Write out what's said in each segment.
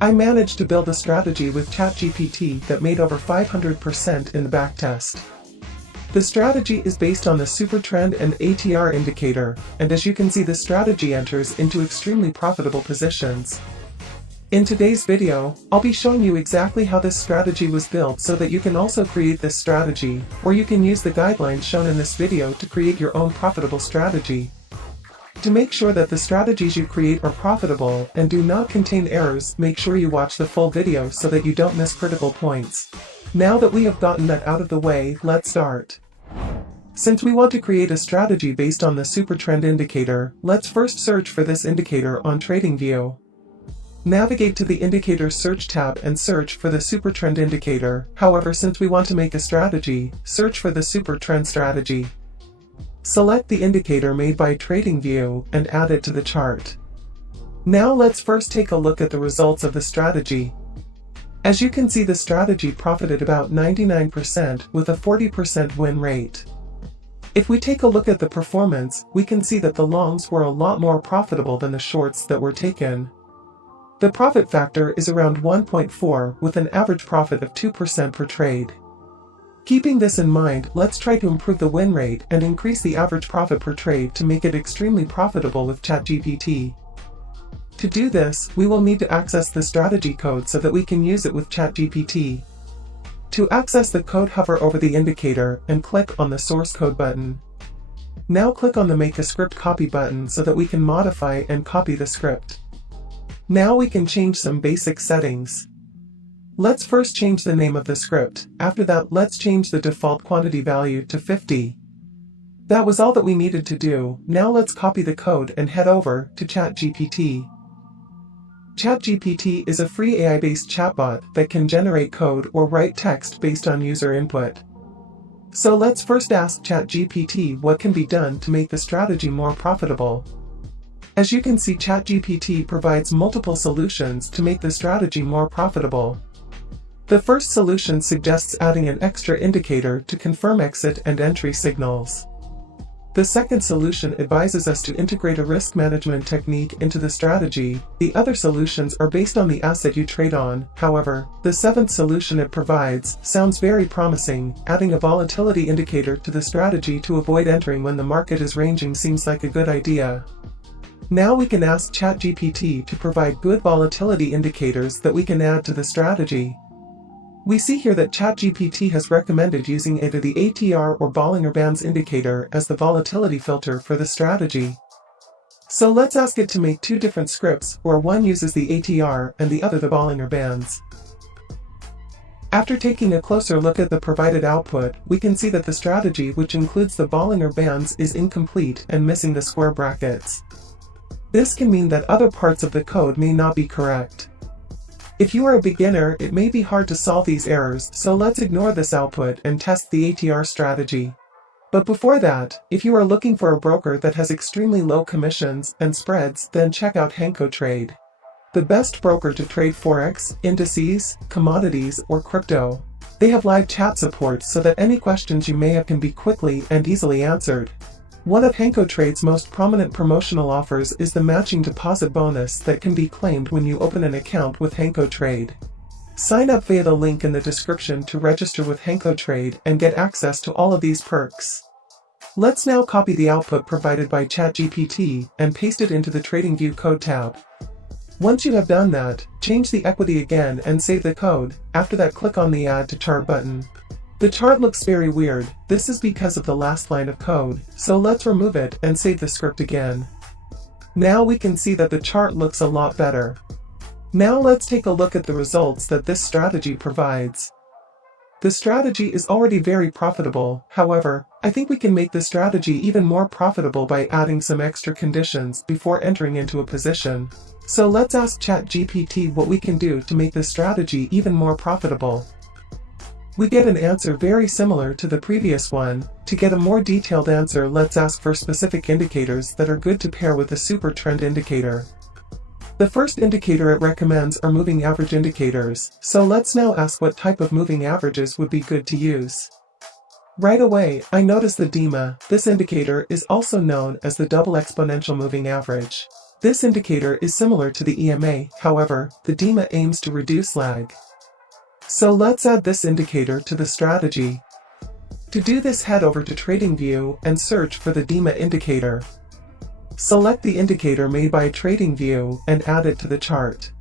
I managed to build a strategy with ChatGPT that made over 500% in the backtest. The strategy is based on the Supertrend and ATR indicator, and as you can see, the strategy enters into extremely profitable positions. In today's video, I'll be showing you exactly how this strategy was built so that you can also create this strategy, or you can use the guidelines shown in this video to create your own profitable strategy. To make sure that the strategies you create are profitable and do not contain errors, make sure you watch the full video so that you don't miss critical points. Now that we have gotten that out of the way, let's start. Since we want to create a strategy based on the Supertrend indicator, let's first search for this indicator on TradingView. Navigate to the Indicator Search tab and search for the Supertrend indicator. However, since we want to make a strategy, search for the Supertrend strategy. Select the indicator made by TradingView and add it to the chart. Now let's first take a look at the results of the strategy. As you can see, the strategy profited about 99% with a 40% win rate. If we take a look at the performance, we can see that the longs were a lot more profitable than the shorts that were taken. The profit factor is around 1.4 with an average profit of 2% per trade. Keeping this in mind, let's try to improve the win rate and increase the average profit per trade to make it extremely profitable with ChatGPT. To do this, we will need to access the strategy code so that we can use it with ChatGPT. To access the code, hover over the indicator and click on the source code button. Now click on the Make a Script Copy button so that we can modify and copy the script. Now we can change some basic settings. Let's first change the name of the script. After that, let's change the default quantity value to 50. That was all that we needed to do. Now let's copy the code and head over to ChatGPT. ChatGPT is a free AI-based chatbot that can generate code or write text based on user input. So let's first ask ChatGPT what can be done to make the strategy more profitable. As you can see, ChatGPT provides multiple solutions to make the strategy more profitable. The first solution suggests adding an extra indicator to confirm exit and entry signals. The second solution advises us to integrate a risk management technique into the strategy. The other solutions are based on the asset you trade on. However, the seventh solution it provides sounds very promising. Adding a volatility indicator to the strategy to avoid entering when the market is ranging seems like a good idea. Now we can ask ChatGPT to provide good volatility indicators that we can add to the strategy. We see here that ChatGPT has recommended using either the ATR or Bollinger Bands indicator as the volatility filter for the strategy. So let's ask it to make two different scripts, where one uses the ATR and the other the Bollinger Bands. After taking a closer look at the provided output, we can see that the strategy, which includes the Bollinger Bands, is incomplete and missing the square brackets. This can mean that other parts of the code may not be correct. If you are a beginner, it may be hard to solve these errors, so let's ignore this output and test the ATR strategy. But before that, if you are looking for a broker that has extremely low commissions and spreads, then check out HenkoTrade. The best broker to trade forex, indices, commodities, or crypto. They have live chat support so that any questions you may have can be quickly and easily answered. One of HenkoTrade's most prominent promotional offers is the matching deposit bonus that can be claimed when you open an account with HenkoTrade. Sign up via the link in the description to register with HenkoTrade and get access to all of these perks. Let's now copy the output provided by ChatGPT and paste it into the TradingView code tab. Once you have done that, change the equity again and save the code. After that, click on the Add to Chart button. The chart looks very weird. This is because of the last line of code, so let's remove it and save the script again. Now we can see that the chart looks a lot better. Now let's take a look at the results that this strategy provides. The strategy is already very profitable. However, I think we can make the strategy even more profitable by adding some extra conditions before entering into a position. So let's ask ChatGPT what we can do to make the strategy even more profitable. We get an answer very similar to the previous one. To get a more detailed answer, let's ask for specific indicators that are good to pair with the Supertrend indicator. The first indicator it recommends are moving average indicators, so let's now ask what type of moving averages would be good to use. Right away, I notice the DEMA. This indicator is also known as the double exponential moving average. This indicator is similar to the EMA, however, the DEMA aims to reduce lag. So let's add this indicator to the strategy. To do this, head over to TradingView and search for the DEMA indicator. Select the indicator made by TradingView and add it to the chart.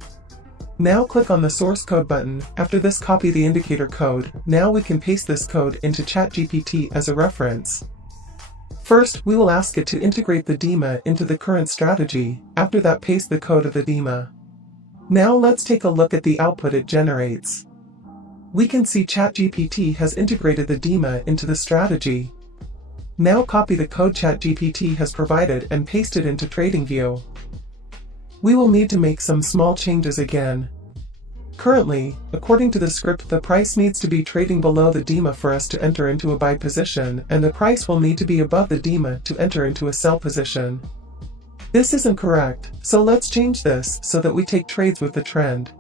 Now click on the source code button. After this, copy the indicator code. Now we can paste this code into ChatGPT as a reference. First, we will ask it to integrate the DEMA into the current strategy. After that, paste the code of the DEMA. Now let's take a look at the output it generates. We can see ChatGPT has integrated the DEMA into the strategy. Now copy the code ChatGPT has provided and paste it into TradingView. We will need to make some small changes again. Currently, according to the script, the price needs to be trading below the DEMA for us to enter into a buy position, and the price will need to be above the DEMA to enter into a sell position. This isn't correct, so let's change this so that we take trades with the trend.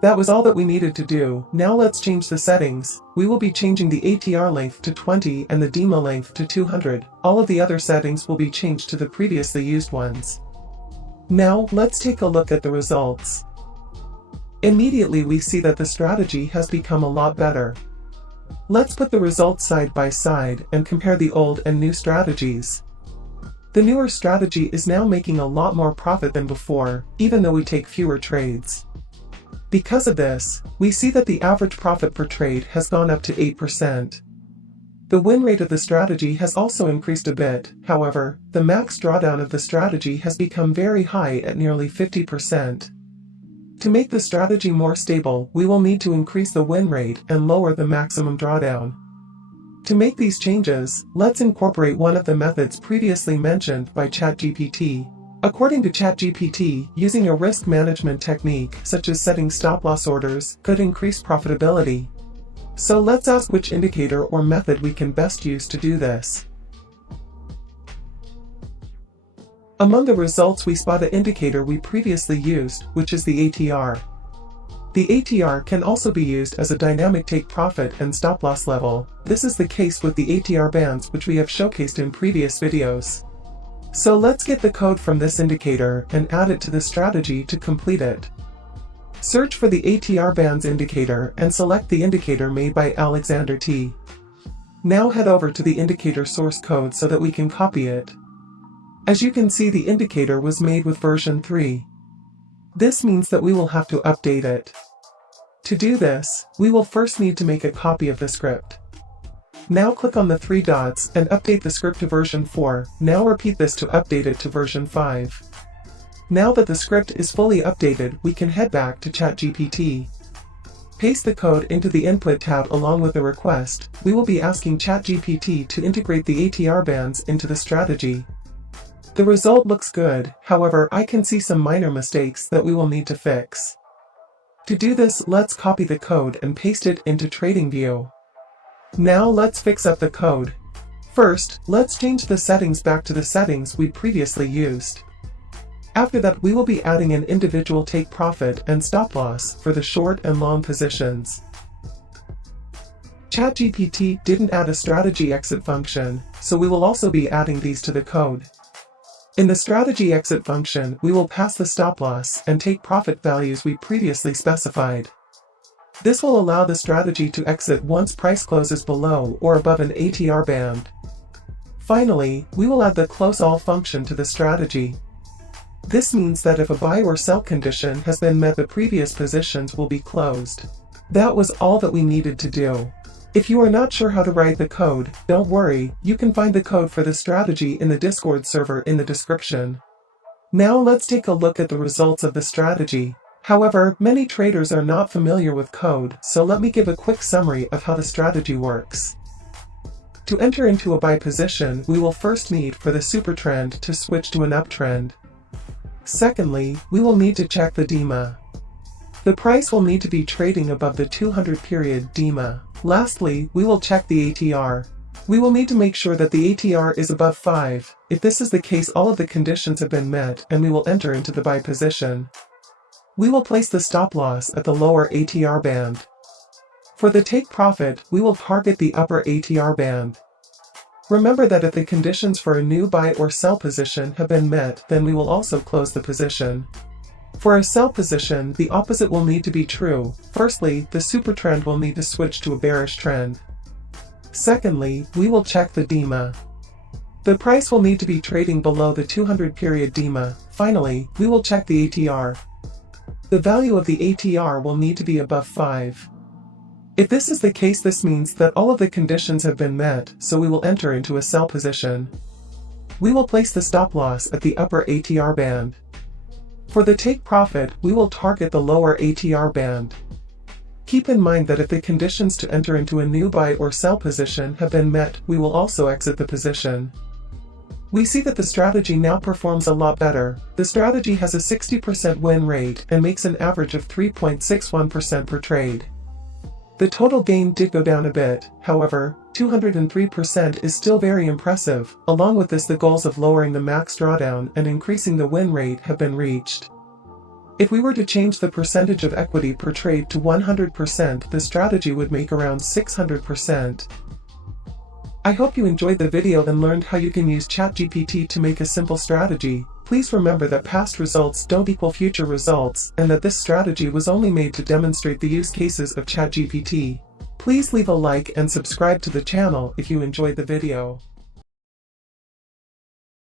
That was all that we needed to do. Now let's change the settings. We will be changing the ATR length to 20 and the DEMA length to 200. All of the other settings will be changed to the previously used ones. Now, let's take a look at the results. Immediately we see that the strategy has become a lot better. Let's put the results side by side and compare the old and new strategies. The newer strategy is now making a lot more profit than before, even though we take fewer trades. Because of this, we see that the average profit per trade has gone up to 8%. The win rate of the strategy has also increased a bit. However, the max drawdown of the strategy has become very high at nearly 50%. To make the strategy more stable, we will need to increase the win rate and lower the maximum drawdown. To make these changes, let's incorporate one of the methods previously mentioned by ChatGPT. According to ChatGPT, using a risk management technique such as setting stop-loss orders could increase profitability. So let's ask which indicator or method we can best use to do this. Among the results, we spot an indicator we previously used, which is the ATR. The ATR can also be used as a dynamic take profit and stop-loss level. This is the case with the ATR bands, which we have showcased in previous videos. So let's get the code from this indicator and add it to the strategy to complete it. Search for the ATR bands indicator and select the indicator made by Alexander T. Now head over to the indicator source code so that we can copy it. As you can see, the indicator was made with version 3. This means that we will have to update it. To do this, we will first need to make a copy of the script. Now click on the 3 dots and update the script to version 4. Now repeat this to update it to version 5. Now that the script is fully updated, we can head back to ChatGPT. Paste the code into the Input tab along with the request. We will be asking ChatGPT to integrate the ATR bands into the strategy. The result looks good, however, I can see some minor mistakes that we will need to fix. To do this, let's copy the code and paste it into TradingView. Now let's fix up the code. First, let's change the settings back to the settings we previously used. After that, we will be adding an individual take profit and stop loss for the short and long positions. ChatGPT didn't add a strategy exit function, so we will also be adding these to the code. In the strategy exit function, we will pass the stop loss and take profit values we previously specified. This will allow the strategy to exit once price closes below or above an ATR band. Finally, we will add the close all function to the strategy. This means that if a buy or sell condition has been met, the previous positions will be closed. That was all that we needed to do. If you are not sure how to write the code, don't worry, you can find the code for the strategy in the Discord server in the description. Now let's take a look at the results of the strategy. However, many traders are not familiar with code, so let me give a quick summary of how the strategy works. To enter into a buy position, we will first need for the Supertrend to switch to an uptrend. Secondly, we will need to check the DEMA. The price will need to be trading above the 200 period DEMA. Lastly, we will check the ATR. We will need to make sure that the ATR is above 5. If this is the case, all of the conditions have been met and we will enter into the buy position. We will place the stop loss at the lower ATR band. For the take profit, we will target the upper ATR band. Remember that if the conditions for a new buy or sell position have been met, then we will also close the position. For a sell position, the opposite will need to be true. Firstly, the supertrend will need to switch to a bearish trend. Secondly, we will check the DMA. The price will need to be trading below the 200 period DMA. Finally, we will check the ATR. The value of the ATR will need to be above 5. If this is the case, this means that all of the conditions have been met, so we will enter into a sell position. We will place the stop loss at the upper ATR band. For the take profit, we will target the lower ATR band. Keep in mind that if the conditions to enter into a new buy or sell position have been met, we will also exit the position. We see that the strategy now performs a lot better. The strategy has a 60% win rate and makes an average of 3.61% per trade. The total gain did go down a bit, however, 203% is still very impressive. Along with this, the goals of lowering the max drawdown and increasing the win rate have been reached. If we were to change the percentage of equity per trade to 100%, the strategy would make around 600%. I hope you enjoyed the video and learned how you can use ChatGPT to make a simple strategy. Please remember that past results don't equal future results, and that this strategy was only made to demonstrate the use cases of ChatGPT. Please leave a like and subscribe to the channel if you enjoyed the video.